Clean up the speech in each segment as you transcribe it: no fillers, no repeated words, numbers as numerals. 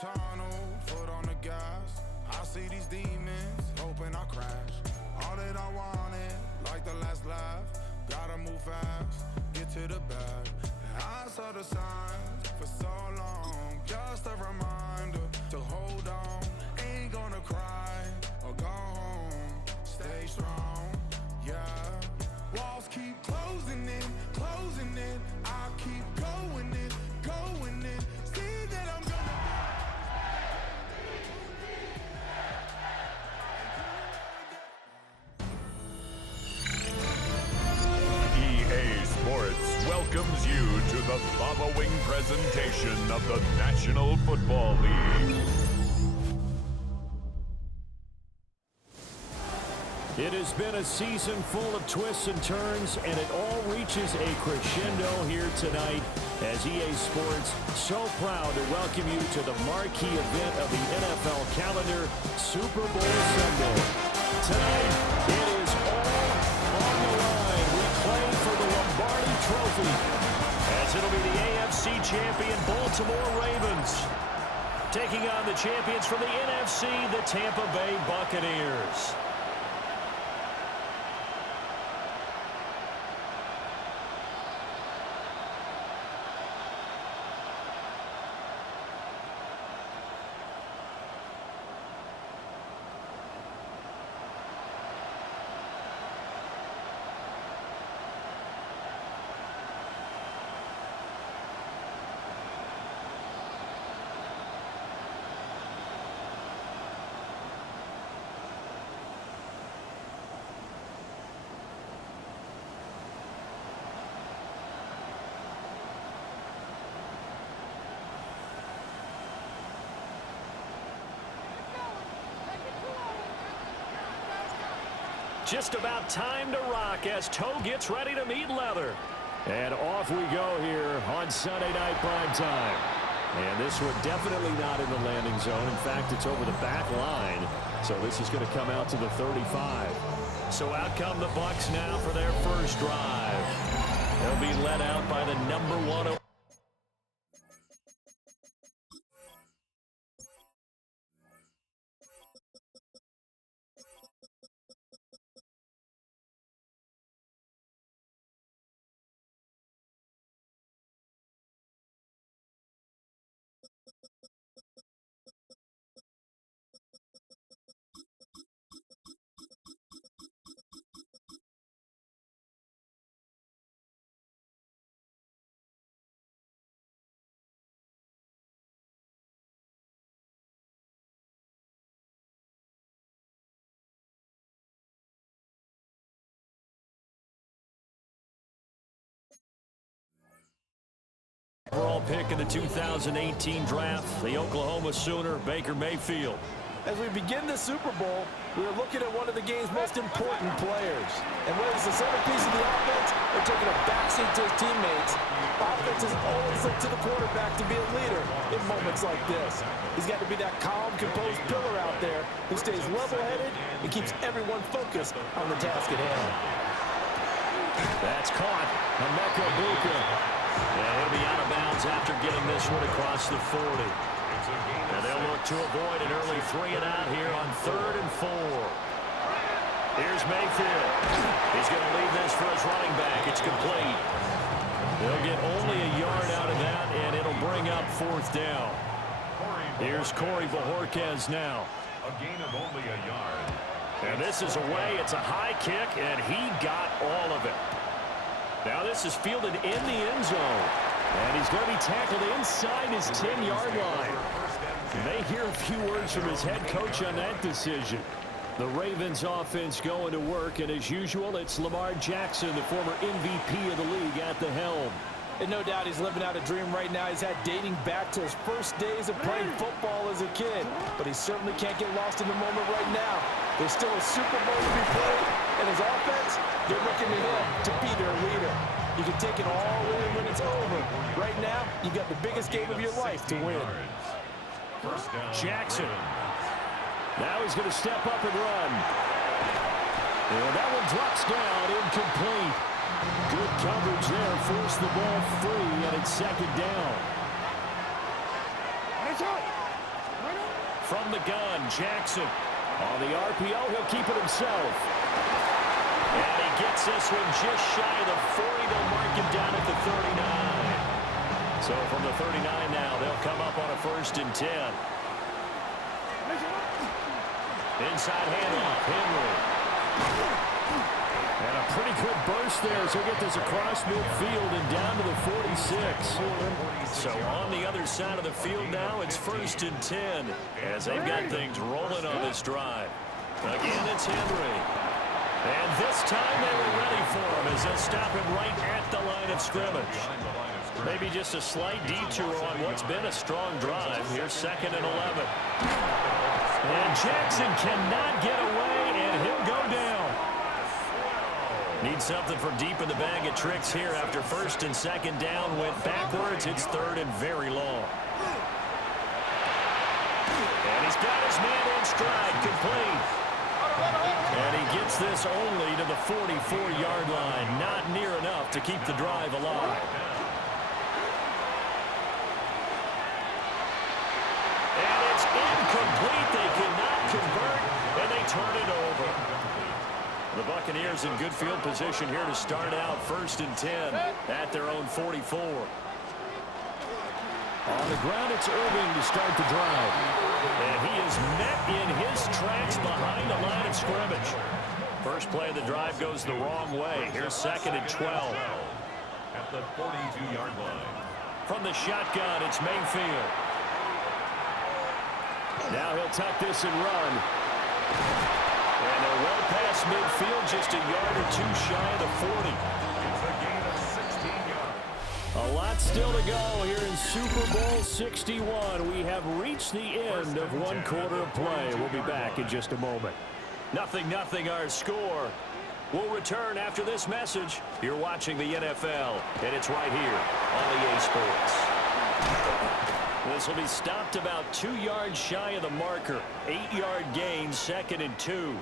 tunnel, foot on the gas. I see these demons, hoping I crash. All that I wanted, like the last laugh. Gotta move fast, get to the bag. I saw the signs for so long, just a reminder to hold on. Ain't gonna cry or go home, stay strong, yeah. Walls keep closing in, I keep going in, see that I'm gonna EA Sports welcomes you to the following presentation of the National Football League. It has been a season full of twists and turns, and it all reaches a crescendo here tonight as EA Sports so proud to welcome you to the marquee event of the NFL calendar, Super Bowl Sunday. Tonight, it is all on the line. We play for the Lombardi Trophy, as it'll be the AFC champion Baltimore Ravens taking on the champions from the NFC, the Tampa Bay Buccaneers. Just about time to rock as Toe gets ready to meet leather. And off we go here on Sunday Night Primetime. And this one definitely not in the landing zone. In fact, it's over the back line. So this is going to come out to the 35. So out come the Bucs now for their first drive. They'll be led out by the number 1. Overall pick in the 2018 draft, the Oklahoma Sooner, Baker Mayfield. As we begin the Super Bowl, we are looking at one of the game's most important players. And whether it's the centerpiece of the offense or taking a backseat to his teammates, offenses always look to the quarterback to be a leader in moments like this. He's got to be that calm, composed pillar out there who stays level-headed and keeps everyone focused on the task at hand. That's caught. Emeka Buka. And he'll be out of bounds after getting this one across the 40. And they'll look to avoid an early 3-and-out here on 3rd and 4. Here's Mayfield. He's going to leave this for his running back. It's complete. They'll get only a yard out of that, and it'll bring up 4th down. Here's Corey Bojorquez now. A gain of only a yard. And this is away. It's a high kick, and he got all of it. Now this is fielded in the end zone. And he's going to be tackled inside his 10-yard line. You may hear a few words from his head coach on that decision. The Ravens offense going to work, and as usual, it's Lamar Jackson, the former MVP of the league, at the helm. And no doubt he's living out a dream right now he's had dating back to his first days of playing football as a kid. But he certainly can't get lost in the moment right now. There's still a Super Bowl to be played, and his offense, they're looking to him to be their leader. You can take it all in when it's over. Right now, you've got the biggest game of your life to win. Jackson. Now he's going to step up and run. And that one drops down, incomplete. Good coverage there, forced the ball free, and it's 2nd down. From the gun, Jackson. On the RPO, he'll keep it himself. And he gets this one just shy of the 40. They'll mark him down at the 39. So from the 39 now, they'll come up on a 1st and 10. Inside handoff, Henry. And a pretty good burst there, so he'll get this across midfield and down to the 46. So on the other side of the field now, it's 1st and 10 as they've got things rolling on this drive. Again, it's Henry. And this time they were ready for him as they'll stop him right at the line of scrimmage. Maybe just a slight detour on what's been a strong drive. Here's 2nd and 11. And Jackson cannot get away, and he'll go down. Need something from deep in the bag of tricks here after 1st and 2nd down. Went backwards. It's 3rd and very long. And he's got his man in stride, complete. And he gets this only to the 44-yard line. Not near enough to keep the drive alive. And it's incomplete. They cannot convert, and they turn it over. The Buccaneers in good field position here to start out 1st and 10 at their own 44. On the ground, it's Irving to start the drive. And he is met in his tracks behind the line of scrimmage. First play of the drive goes the wrong way. Here's 2nd and 12. At the 42-yard line. From the shotgun, it's Mayfield. Now he'll tuck this and run. And they're well past midfield, just a yard or 2 shy of the 40. It's a gain of 16 yards. A lot still to go here in Super Bowl 61. We have reached the end of 1 quarter of play. We'll be back in just a moment. 0-0 our score. We'll return after this message. You're watching the NFL, and it's right here on EA Sports. This will be stopped about 2 yards shy of the marker. 8-yard gain, 2nd and 2.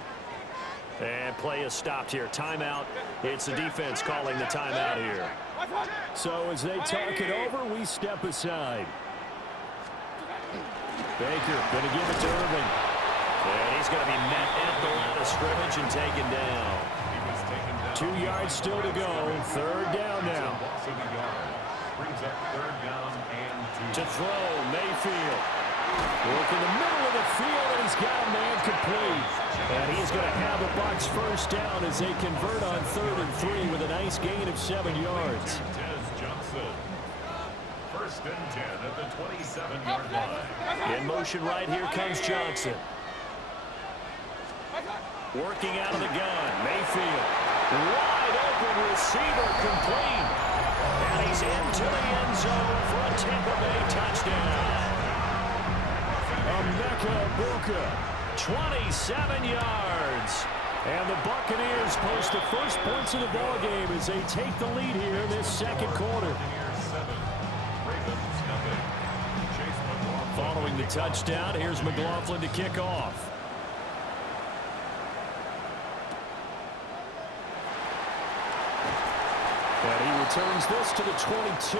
And play is stopped here. Timeout. It's the defense calling the timeout here. So as they talk it over, we step aside. Baker going to give it to Irving. And he's going to be met at the line of scrimmage and taken down. 2 yards still to go. 3rd down now. Brings up 3rd down and 2. To throw, Mayfield. Work in the middle of the field, and he's got a man complete. And he's going to have a Bucs 1st down as they convert on 3rd and 3 with a nice gain of 7 yards. Johnson. 1st and 10 at the 27-yard line. In motion right here comes Johnson. Working out of the gun, Mayfield. Wide open receiver, complete. And he's into the end zone for a Tampa Bay touchdown. Emeka Egbuka, 27 yards. And the Buccaneers post the first points of the ballgame as they take the lead here in this 2nd quarter. Following the touchdown, here's McLaughlin to kick off. And he returns this to the 22.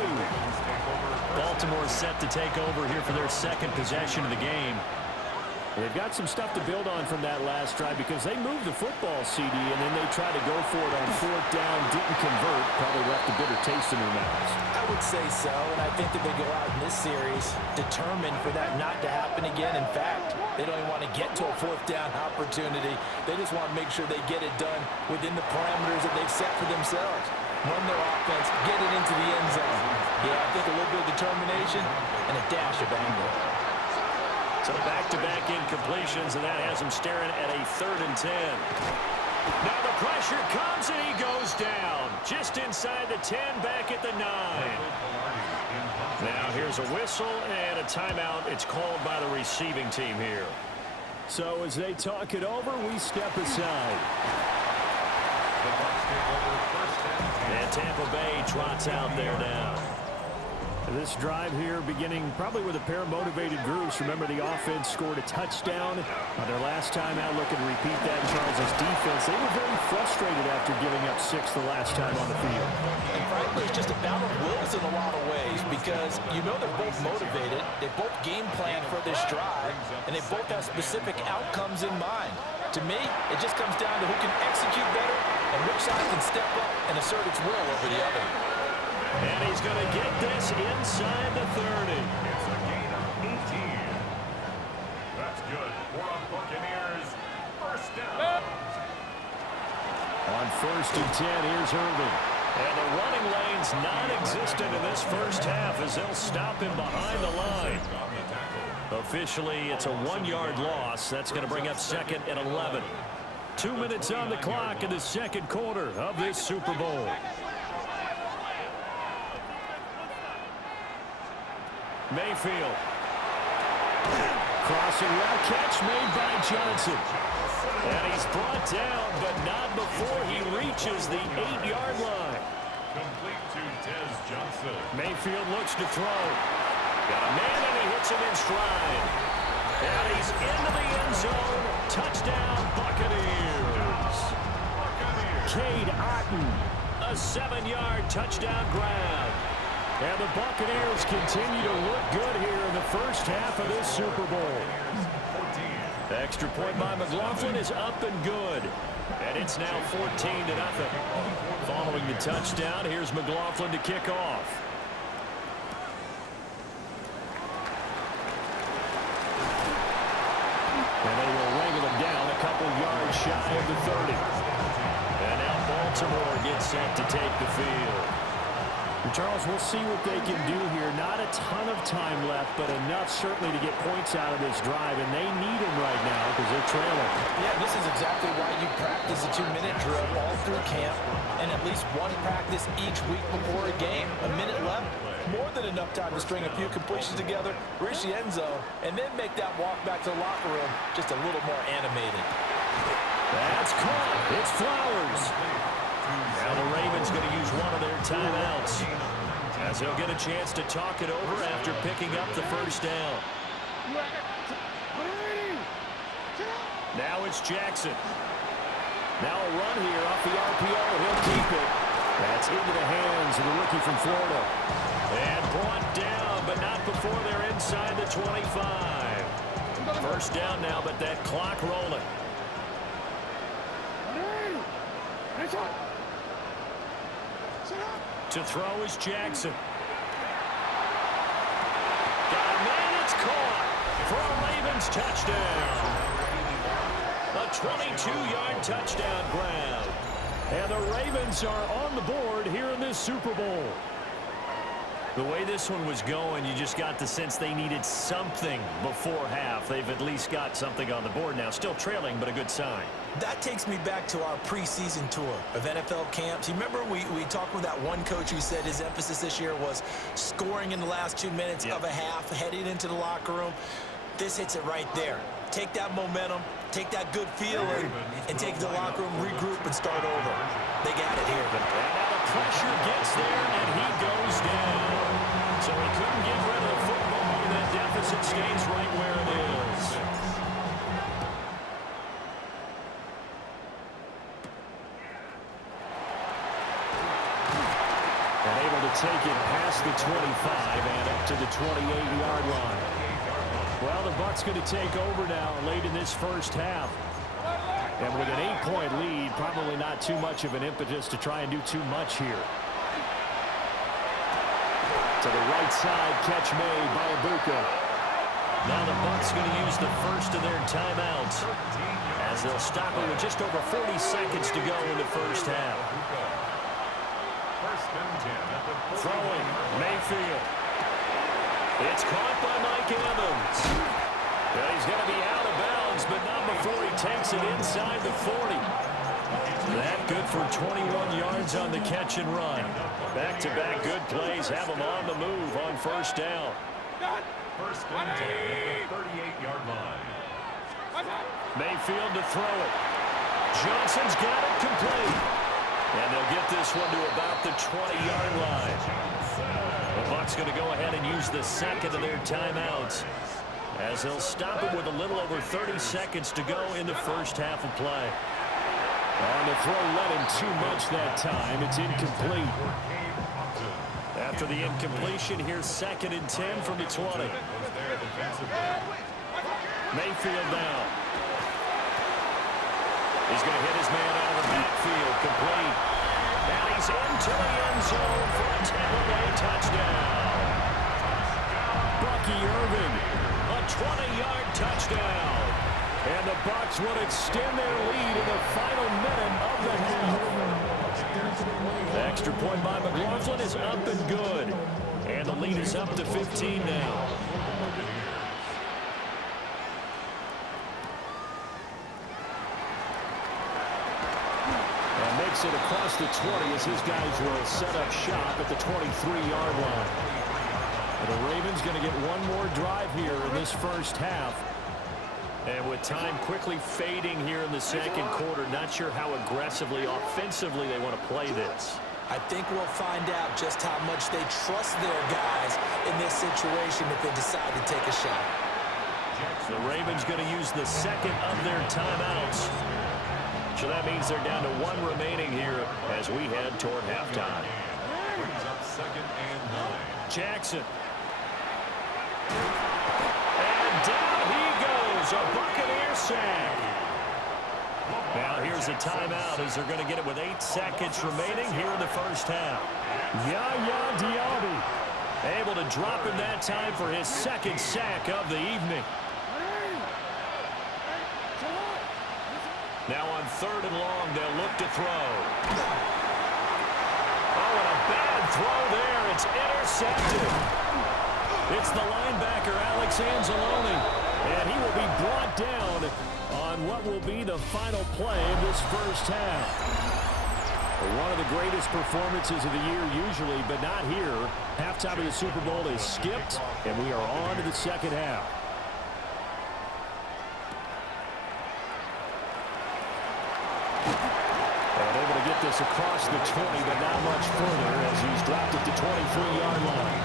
Baltimore set to take over here for their 2nd possession of the game. They've got some stuff to build on from that last drive because they moved the football, CD, and then they tried to go for it on 4th down, didn't convert, probably left a bitter taste in their mouths. I would say so, and I think that they go out in this series determined for that not to happen again. In fact, they don't even want to get to a 4th down opportunity. They just want to make sure they get it done within the parameters that they've set for themselves. Run their offense, get it into the end zone. Yeah, I think a little bit of determination and a dash of anger. So back-to-back incompletions, and that has him staring at a 3rd and 10. Now the pressure comes, and he goes down. Just inside the 10, back at the 9. Now here's a whistle and a timeout. It's called by the receiving team here. So as they talk it over, we step aside. And Tampa Bay trots out there now. This drive here beginning probably with a pair of motivated groups. Remember, the offense scored a touchdown on their last time out. Looking to repeat that in Charles' defense. They were very frustrated after giving up 6 the last time on the field. And frankly, it's just a battle of wills in a lot of ways because because you know they're both motivated, they both game plan for this drive, and they both have specific outcomes in mind. To me, it just comes down to who can execute better and which side can step up and assert its will over the other. And he's going to get this inside the 30. It's a gain of 18. That's good for a Buccaneers first down. On 1st and 10, here's Irving. And the running lane's non-existent in this first half as they'll stop him behind the line. Officially, it's a 1-yard loss. That's going to bring up 2nd and 11. 2 minutes on the clock in the second quarter of this Super Bowl. Mayfield. Crossing route catch made by Johnson. And he's brought down, but not before he reaches the 8-yard line. Complete to Des Johnson. Mayfield looks to throw. Got a man, and he hits him in stride. And he's into the end zone. Touchdown, Buccaneers. Cade Otton, a 7-yard touchdown grab. And the Buccaneers continue to look good here in the first half of this Super Bowl. The extra point by McLaughlin is up and good. And it's now 14-0. Following the touchdown, here's McLaughlin to kick off. And they will wrangle him down a couple yards shy of the 30. And now Baltimore gets set to take the field. Charles, we'll see what they can do here. Not a ton of time left, but enough certainly to get points out of this drive, and they need them right now because they're trailing. Yeah, this is exactly why you practice a 2-minute drill all through camp and at least one practice each week before a game. A minute left, more than enough time to string a few completions together, reach the end zone, and then make that walk back to the locker room just a little more animated. That's caught. It's Flowers. Now the Ravens going to use one of their timeouts as they'll get a chance to talk it over after picking up the first down. Now it's Jackson. Now a run here off the RPO. He'll keep it. That's into the hands of the rookie from Florida. And brought down, but not before they're inside the 25. First down now, but that clock rolling. To throw is Jackson. Got a man, it's caught for a Ravens touchdown. A 22-yard touchdown grab. And the Ravens are on the board here in this Super Bowl. The way this one was going, you just got the sense they needed something before half. They've at least got something on the board now. Still trailing, but a good sign. That takes me back to our preseason tour of NFL camps. You remember we talked with that one coach who said his emphasis this year was scoring in the last 2 minutes of a half, heading into the locker room. This hits it right there. Take that momentum, take that good feeling, and take the locker room, regroup, and start over. They got it here. And now the pressure gets there, and he goes down. So he couldn't get rid of the football, and that deficit stays right where it is. And able to take it past the 25 and up to the 28-yard line. Well, the Bucs going to take over now late in this first half. And with an 8-point lead, probably not too much of an impetus to try and do too much here. To the right side, catch made by Ibuka. Now the Bucs going to use the first of their timeouts as they'll stop it with just over 40 seconds to go in the first half. Throwing, Mayfield. It's caught by Mike Evans. Well, he's going to be out of bounds, but not before he takes it inside the 40. That good for 21 yards on the catch and run. Back-to-back good plays have him on the move on first down. First and 10 at the 38-yard line. Mayfield to throw it. Johnson's got it complete. And they'll get this one to about the 20-yard line. The Bucs going to go ahead and use the second of their timeouts as they'll stop it with a little over 30 seconds to go in the first half of play. On the throw, let him too much that time. It's incomplete. After the incompletion, here's 2nd and 10 from the 20. Mayfield now. He's going to hit his man out of the backfield, complete. And he's into the end zone for a Tampa Bay touchdown. Bucky Irving, a 20-yard touchdown. And the Bucs will extend their lead in the final minute of the half. The extra point by McLaughlin is up and good. And the lead is up to 15 now. And makes it across the 20 as his guys will set up shop at the 23-yard line. And the Ravens going to get one more drive here in this first half. And with time quickly fading here in the second quarter, not sure how aggressively, offensively they want to play this. I think we'll find out just how much they trust their guys in this situation if they decide to take a shot. The Ravens going to use the second of their timeouts. So that means they're down to one remaining here as we head toward halftime. Brings up 2nd and 9. Jackson. And down he goes, a Buccaneer sack. Now here's a timeout as they're going to get it with 8 seconds remaining here in the first half. Yaya Diaby able to drop in that time for his 2nd sack of the evening. Now on 3rd and long, they'll look to throw. Oh, and a bad throw there. It's intercepted. It's the linebacker, Alex Anzalone, and he will be brought down on what will be the final play of this first half. One of the greatest performances of the year usually, but not here. Halftime of the Super Bowl is skipped, and we are on to the second half. And able to get this across the 20, but not much further as he's dropped at the 23-yard line.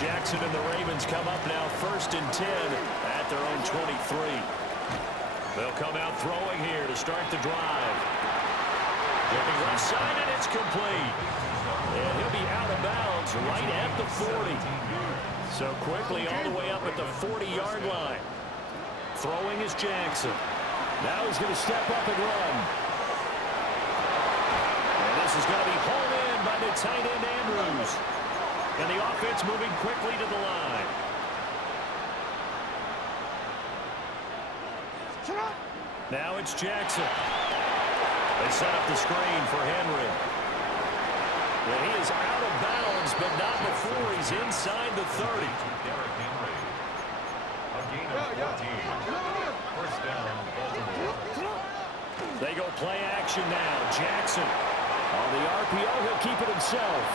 Jackson and the Ravens come up now 1st and 10 at their own 23. They'll come out throwing here to start the drive. Looking left side, and it's complete. And he'll be out of bounds right at the 40. So quickly all the way up at the 40-yard line. Throwing is Jackson. Now he's going to step up and run. And this is going to be hauled in by the tight end Andrews. And the offense moving quickly to the line. Now it's Jackson. They set up the screen for Henry. Well, he is out of bounds, but not before he's inside the 30. Derrick Henry. A gain of 14. First down, Baltimore. They go play action now. Jackson on the RPO. He'll keep it himself.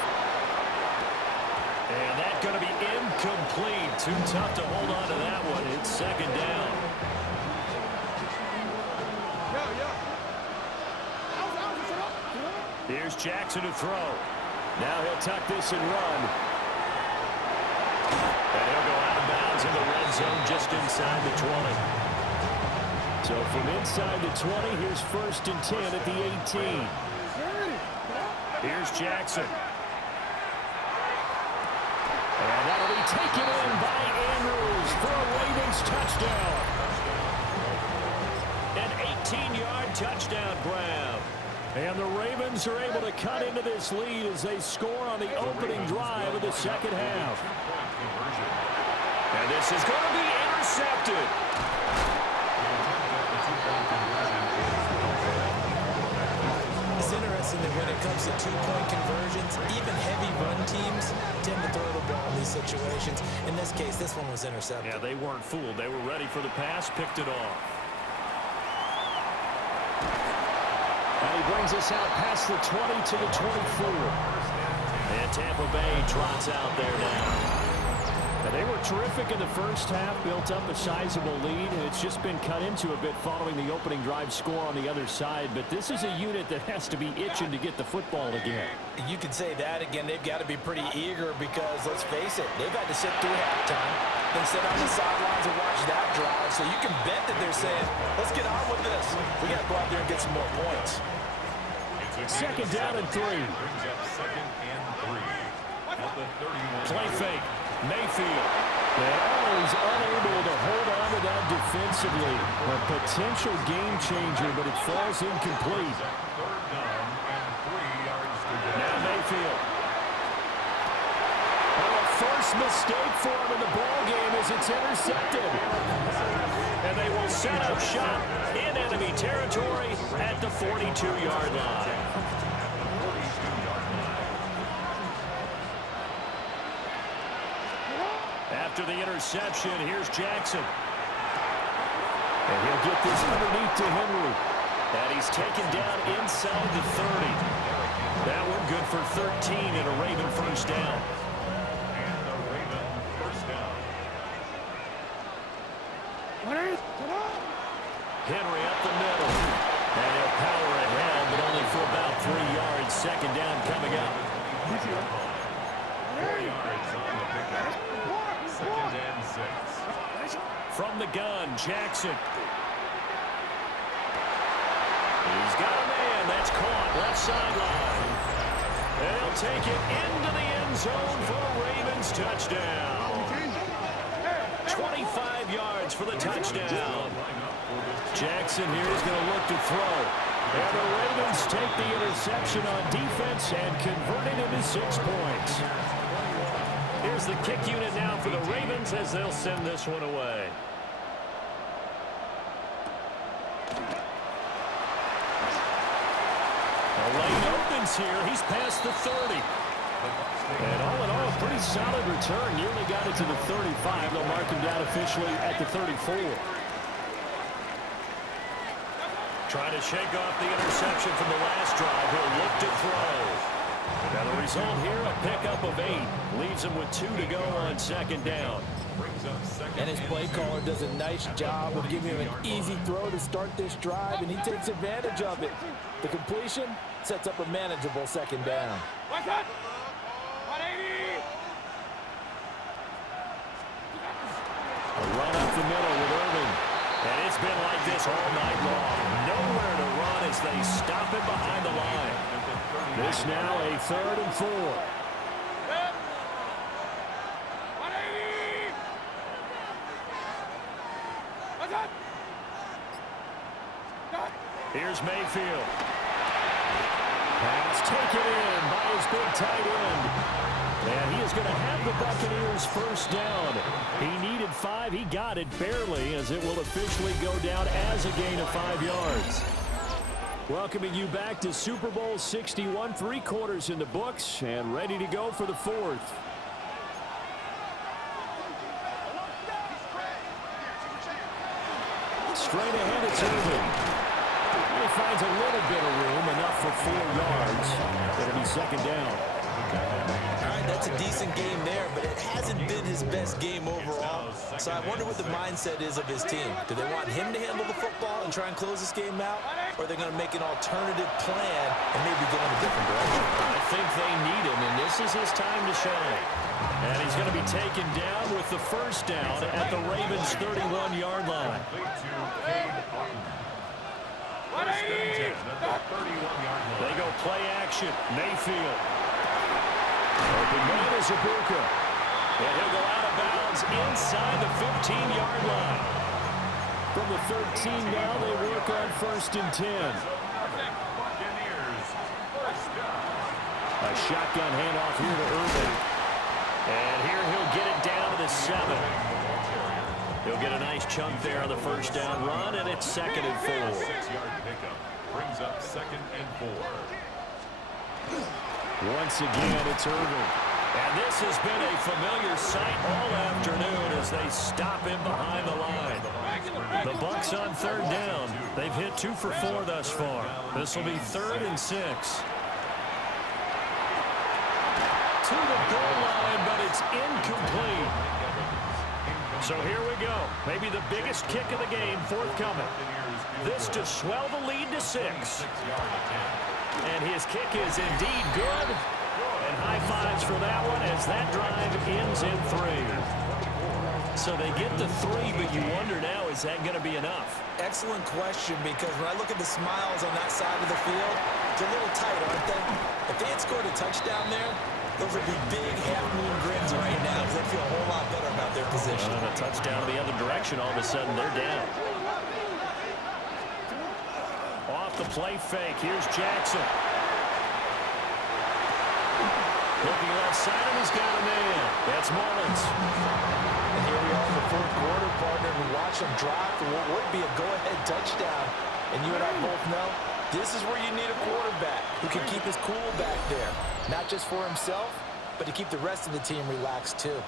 And that's going to be incomplete. Too tough to hold on to that one. It's 2nd down. Here's Jackson to throw. Now he'll tuck this and run. And he'll go out of bounds in the red zone just inside the 20. So from inside the 20, here's 1st and 10 at the 18. Here's Jackson. And that'll be taken in by Andrews for a Ravens touchdown. An 18-yard touchdown grab. And the Ravens are able to cut into this lead as they score on the opening drive of the second half. And this is going to be intercepted. It's interesting that when it comes to two-point conversions, even heavy run teams tend to throw the ball in these situations. In this case, this one was intercepted. Yeah, they weren't fooled. They were ready for the pass, picked it off. And he brings us out past the 20 to the 24. And Tampa Bay trots out there now. And they were terrific in the first half, built up a sizable lead, and it's just been cut into a bit following the opening drive score on the other side. But this is a unit that has to be itching to get the football again. You can say that again. They've got to be pretty eager because, let's face it, they've had to sit through halftime, then sit on the sidelines and watch that drive. So you can bet that they're saying, let's get on with this. We got to go out there and get some more points. 2nd down and 3. Brings up 2nd and 3. fake. Mayfield. And he's unable to hold on to that defensively. A potential game changer, but it falls incomplete. Now Mayfield. And a first mistake for him in the ball game as it's intercepted. And they will set up shop in enemy territory at the 42-yard line. After the interception, here's Jackson. And he'll get this underneath to Henry. And he's taken down inside the 30. That one good for 13 and a Raven first down. Henry up the middle. And he'll power ahead, but only for about 3 yards. Second down coming up. 4 yards on the pickup. Second and 6. From the gun, Jackson. He's got a man. That's caught. Left sideline. And he'll take it into the end zone for a Ravens touchdown. 25 yards for the touchdown. Jackson here is going to look to throw. And the Ravens take the interception on defense and convert it into 6 points. Here's the kick unit now for the Ravens as they'll send this one away. The lane opens here. He's past the 30. And all in all, a pretty solid return. Nearly got it to the 35. They'll mark him down officially at the 34. Trying to shake off the interception from the last drive. He'll look to throw. Now the result here, a pickup of 8. Leaves him with 2 to go on second down. And his play caller does a nice job of giving him an easy throw to start this drive, and he takes advantage of it. The completion sets up a manageable second down. A run up the middle with Irving. And it's been like this all night long. Nowhere to run as they stop him behind the line. This now a 3rd and 4. Here's Mayfield. Pass taken in by his big tight end. And he is going to have the Buccaneers first down. He needed 5. He got it barely as it will officially go down as a gain of 5 yards. Welcoming you back to Super Bowl 61. 3 quarters in the books and ready to go for the 4th. Straight ahead, it's Irving. He finds a little bit of room, enough for 4 yards. It'll be second down. All right, that's a decent game there, but it hasn't been his best game overall. So I wonder what the mindset is of his team. Do they want him to handle the football and try and close this game out? Or are they going to make an alternative plan and maybe go in a different direction? I think they need him, and this is his time to shine. And he's going to be taken down with the first down at the Ravens' 31-yard line. They go play action. Mayfield. Open man is Ibuka. And he'll go out of bounds inside the 15-yard line. From the 13 now, they work on 1st and 10. A shotgun handoff here to Irving. And here he'll get it down to the 7. He'll get a nice chunk there on the first down run, and it's 2nd and 4. 6-yard pickup brings up 2nd and 4. Once again, it's Irving. And this has been a familiar sight all afternoon as they stop him behind the line. The Bucs on 3rd down. They've hit 2 for 4 thus far. This will be 3rd and 6. To the goal line, but it's incomplete. So here we go. Maybe the biggest kick of the game forthcoming. This to swell the lead to 6. And his kick is indeed good. And high fives for that one as that drive ends in 3. So they get the 3, but you wonder now, is that going to be enough? Excellent question, because when I look at the smiles on that side of the field, it's a little tight, aren't they? If they had scored a touchdown there, Those would be big half-moon grins right now because they feel a whole lot better about their position. And a touchdown the other direction, all of a sudden they're down. Off the play fake, here's Jackson. Looking left side, and he's got a man. That's Mullins. And here we are in the fourth quarter, partner. We watch them drive for what would be a go-ahead touchdown. And you and I both know this is where you need a quarterback who can keep his cool back there. Not just for himself, but to keep the rest of the team relaxed too.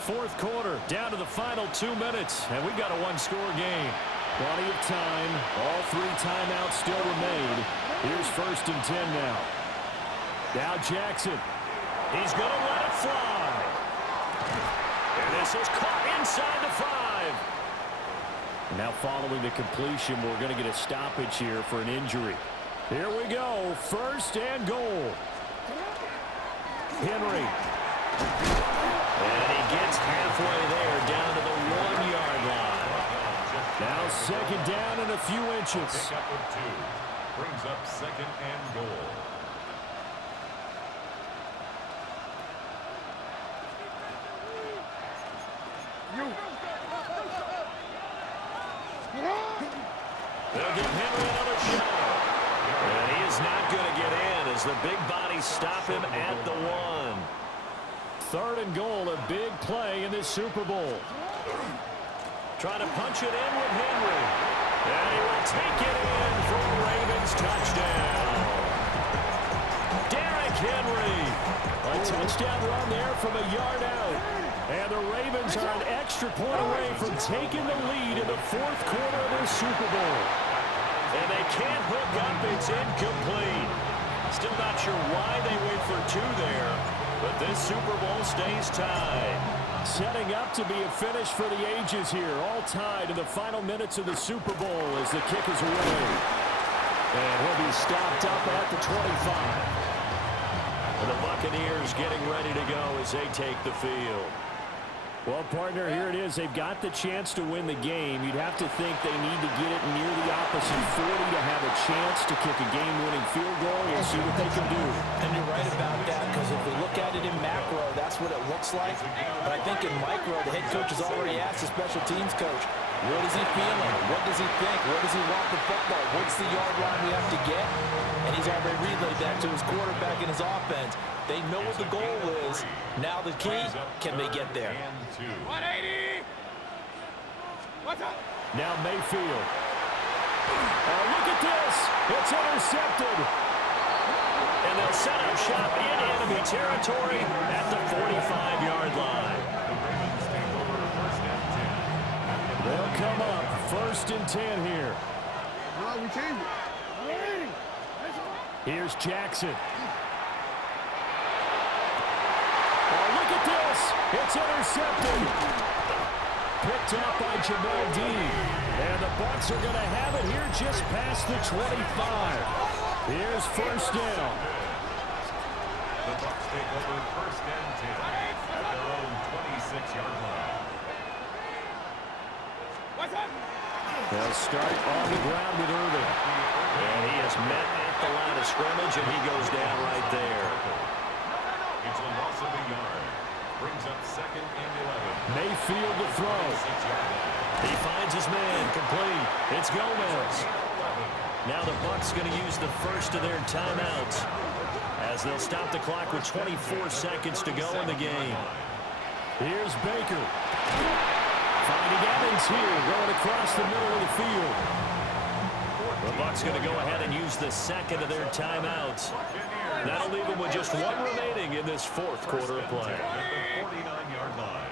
Fourth quarter, down to the final 2 minutes, and we've got a one-score game. Plenty of time. All three timeouts still remain. Here's 1st and 10 now. Now Jackson. He's going to let it fly. And this is caught inside the 5. Now following the completion, we're going to get a stoppage here for an injury. Here we go. 1st and goal. Henry. And he gets halfway there down to the 1-yard line. Now 2nd down and a few inches. Pick up with 2. Brings up 2nd and goal. They'll give Henry another shot. And he is not going to get in as the big bodies stop him at the 1. 3rd and goal, a big play in this Super Bowl. Trying to punch it in with Henry. And he will take it in for a Ravens touchdown. Derrick Henry. A touchdown run there from a yard out. And the Ravens are an extra point away from taking the lead in the 4th quarter of this Super Bowl. And they can't hook up. It's incomplete. Still not sure why they went for 2 there, but this Super Bowl stays tied. Setting up to be a finish for the ages here. All tied in the final minutes of the Super Bowl as the kick is away. And he'll be stopped up at the 25. And the Buccaneers getting ready to go as they take the field. Well, partner, here it is. They've got the chance to win the game. You'd have to think they need to get it near the opposite 40 to have a chance to kick a game-winning field goal. We'll see what they can do. And you're right about that, because if we look at it in macro, that's what it looks like. But I think in micro, the head coach has already asked the special teams coach, what is he feeling? What does he think? Where does he want the football? What's the yard line we have to get? And he's already relayed that to his quarterback and his offense. They know what the goal is. Now the key, can they get there? 180! What's up? Now Mayfield. Oh, look at this. It's intercepted. And they'll set up shop in enemy territory at the 45-yard line. They'll come up 1st and 10 here. No, we changed it. 180! Here's Jackson. Oh, look at this. It's intercepted. Picked up by Jamel Dean. And the Bucs are going to have it here just past the 25. Here's 1st down. The Bucs take over 1st and 10 at their own 26-yard line. What's up? They'll start on the ground with Irvin. And he is met at the line of scrimmage, and he goes down right there. It's a loss of a yard. Brings up 2nd and 11. Mayfield to throw. 6-yard line. He finds his man, complete. It's Gomez. Now the Bucs going to use the first of their timeouts as they'll stop the clock with 24 seconds to go in the game. Here's Baker. Finding Evans here, going across the middle of the field. The Bucs going to go ahead and use the 2nd of their timeouts. That'll leave them with just 1 remaining in this 4th quarter of play. At the 49-yard line.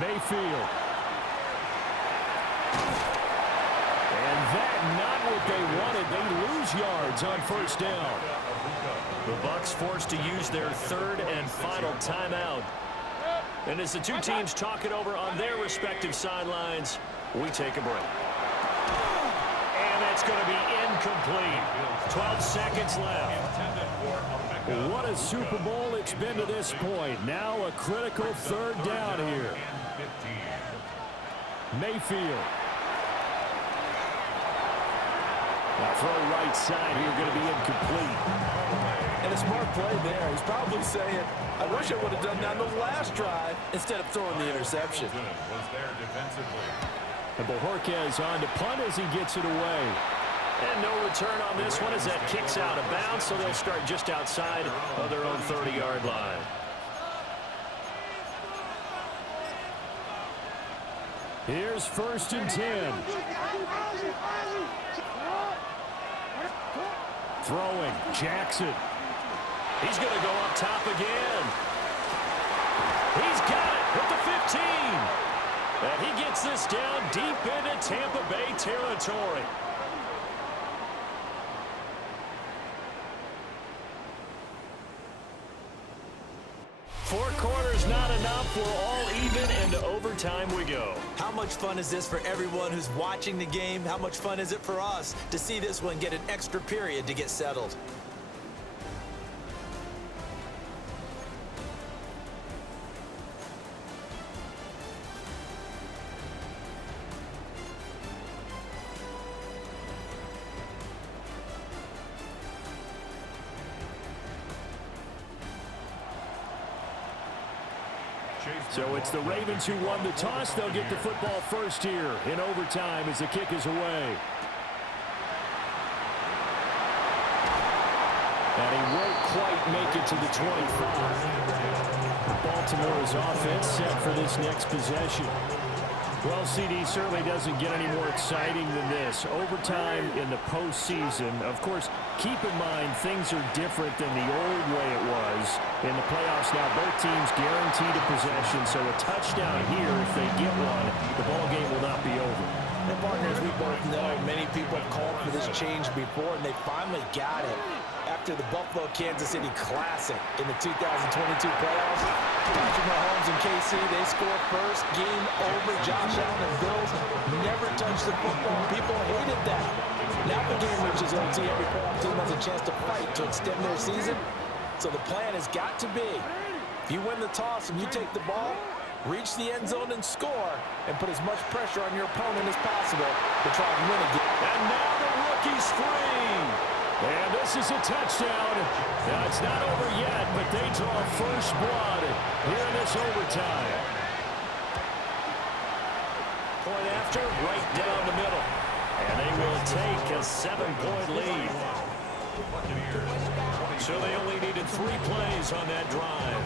Mayfield. And that not what they wanted. They lose yards on 1st down. The Bucs forced to use their 3rd and final timeout. And as the 2 teams talk it over on their respective sidelines, we take a break. And that's going to be incomplete. 12 seconds left. What a Super Bowl it's been to this point. Now a critical 3rd down here. Mayfield. Now throw right side here, going to be incomplete. And a smart play there. He's probably saying, I wish I would have done that on the last drive instead of throwing the interception. Was there defensively. And Bojorquez on to punt as he gets it away. And no return on this one as that kicks out of bounds, so they'll start just outside of their own 30-yard line. Here's 1st and 10. Throwing, Jackson. He's going to go up top again. He's got it at the 15. And he gets this down deep into Tampa Bay territory. Four quarters not enough. We're all even, and to overtime we go. How much fun is this for everyone who's watching the game? How much fun is it for us to see this one get an extra period to get settled? So it's the Ravens who won the toss. They'll get the football first here in overtime as the kick is away. And he won't quite make it to the 25. Baltimore's offense set for this next possession. Well, CD certainly doesn't get any more exciting than this. Overtime in the postseason. Of course, keep in mind things are different than the old way it was. In the playoffs now, both teams guaranteed a possession, so a touchdown here, if they get one, the ball game will not be over. And partners, we both know many people have called for this change before, and they finally got it. After the Buffalo-Kansas City Classic in the 2022 playoffs, Patrick Mahomes and KC, they scored first, game over. Josh Allen and Bills never touched the football. People hated that. Now the game reaches OT, every playoff team has a chance to fight to extend their season. So the plan has got to be, if you win the toss and you take the ball, reach the end zone and score, and put as much pressure on your opponent as possible to try and win again. And now the rookie's free. And this is a touchdown. Now, it's not over yet, but they draw first blood here in this overtime. Point after, right down the middle. And they will take a 7-point lead. So they only needed 3 plays on that drive.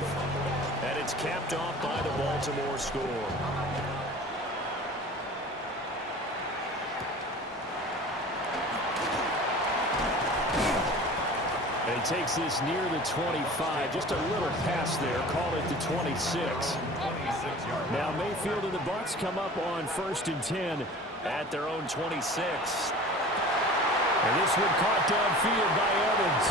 And it's capped off by the Baltimore score. And he takes this near the 25. Just a little pass there. Call it the 26. Now Mayfield and the Bucs come up on 1st and 10 at their own 26. And this one caught downfield by Evans.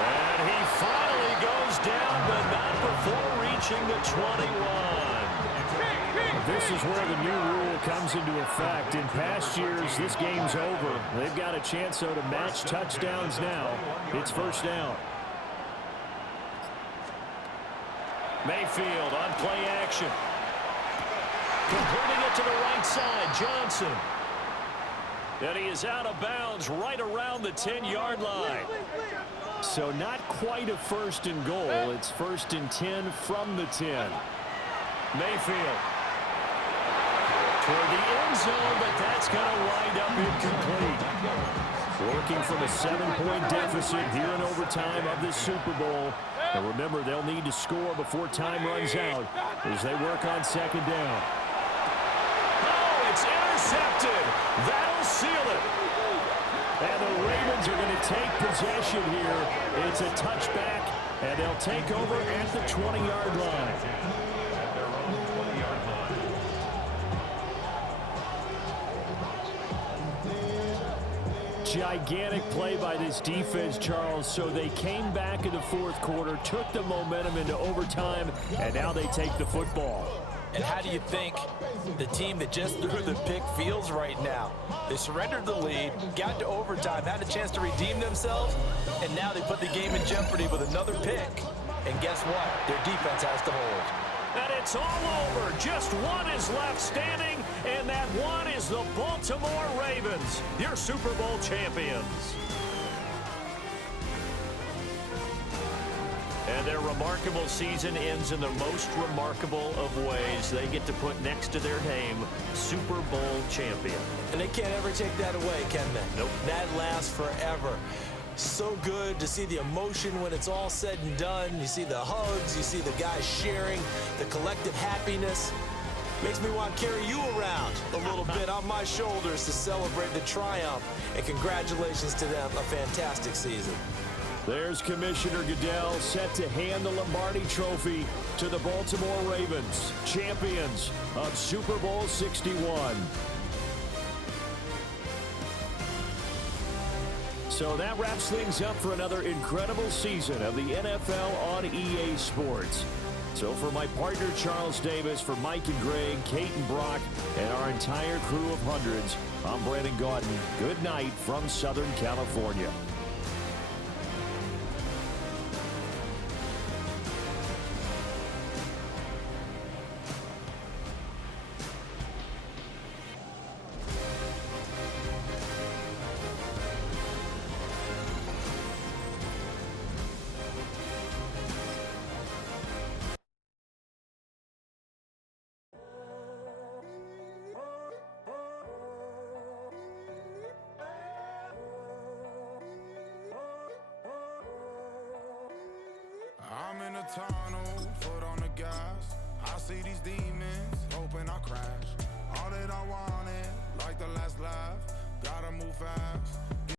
And he finally goes down, but not before reaching the 21. This is where the new rule comes into effect. In past years, this game's over. They've got a chance, though, to match touchdowns now. It's first down. Mayfield on play action. Completing it to the right side, Johnson. And he is out of bounds right around the 10-yard line. So not quite a 1st and goal. It's 1st and 10 from the 10. Mayfield toward the end zone, but that's going to wind up incomplete. Working from a 7-point deficit here in overtime of this Super Bowl. And remember, they'll need to score before time runs out as they work on 2nd down. Oh, it's intercepted. That'll seal it. And the Ravens are going to take possession here. It's a touchback, and they'll take over at the 20-yard line. Gigantic play by this defense, Charles. So they came back in the 4th quarter, took the momentum into overtime, and now they take the football. And how do you think the team that just threw the pick feels right now? They surrendered the lead, got to overtime, had a chance to redeem themselves, and now they put the game in jeopardy with another pick. And guess what? Their defense has to hold. And it's all over. Just one is left standing, and that one is the Baltimore Ravens, your Super Bowl champions. And their remarkable season ends in the most remarkable of ways. They get to put next to their name, Super Bowl champion. And they can't ever take that away, can they? Nope. That lasts forever. So good to see the emotion when it's all said and done. You see the hugs, you see the guys sharing, the collective happiness. Makes me want to carry you around a little bit on my shoulders to celebrate the triumph. And congratulations to them, a fantastic season. There's Commissioner Goodell set to hand the Lombardi Trophy to the Baltimore Ravens, champions of Super Bowl 61. So that wraps things up for another incredible season of the NFL on EA Sports. So for my partner Charles Davis, for Mike and Greg, Kate and Brock, and our entire crew of hundreds, I'm Brandon Gaudin. Good night from Southern California. I'm in a tunnel, foot on the gas. I see these demons, hoping I crash. All that I wanted, like the last laugh. Gotta move fast.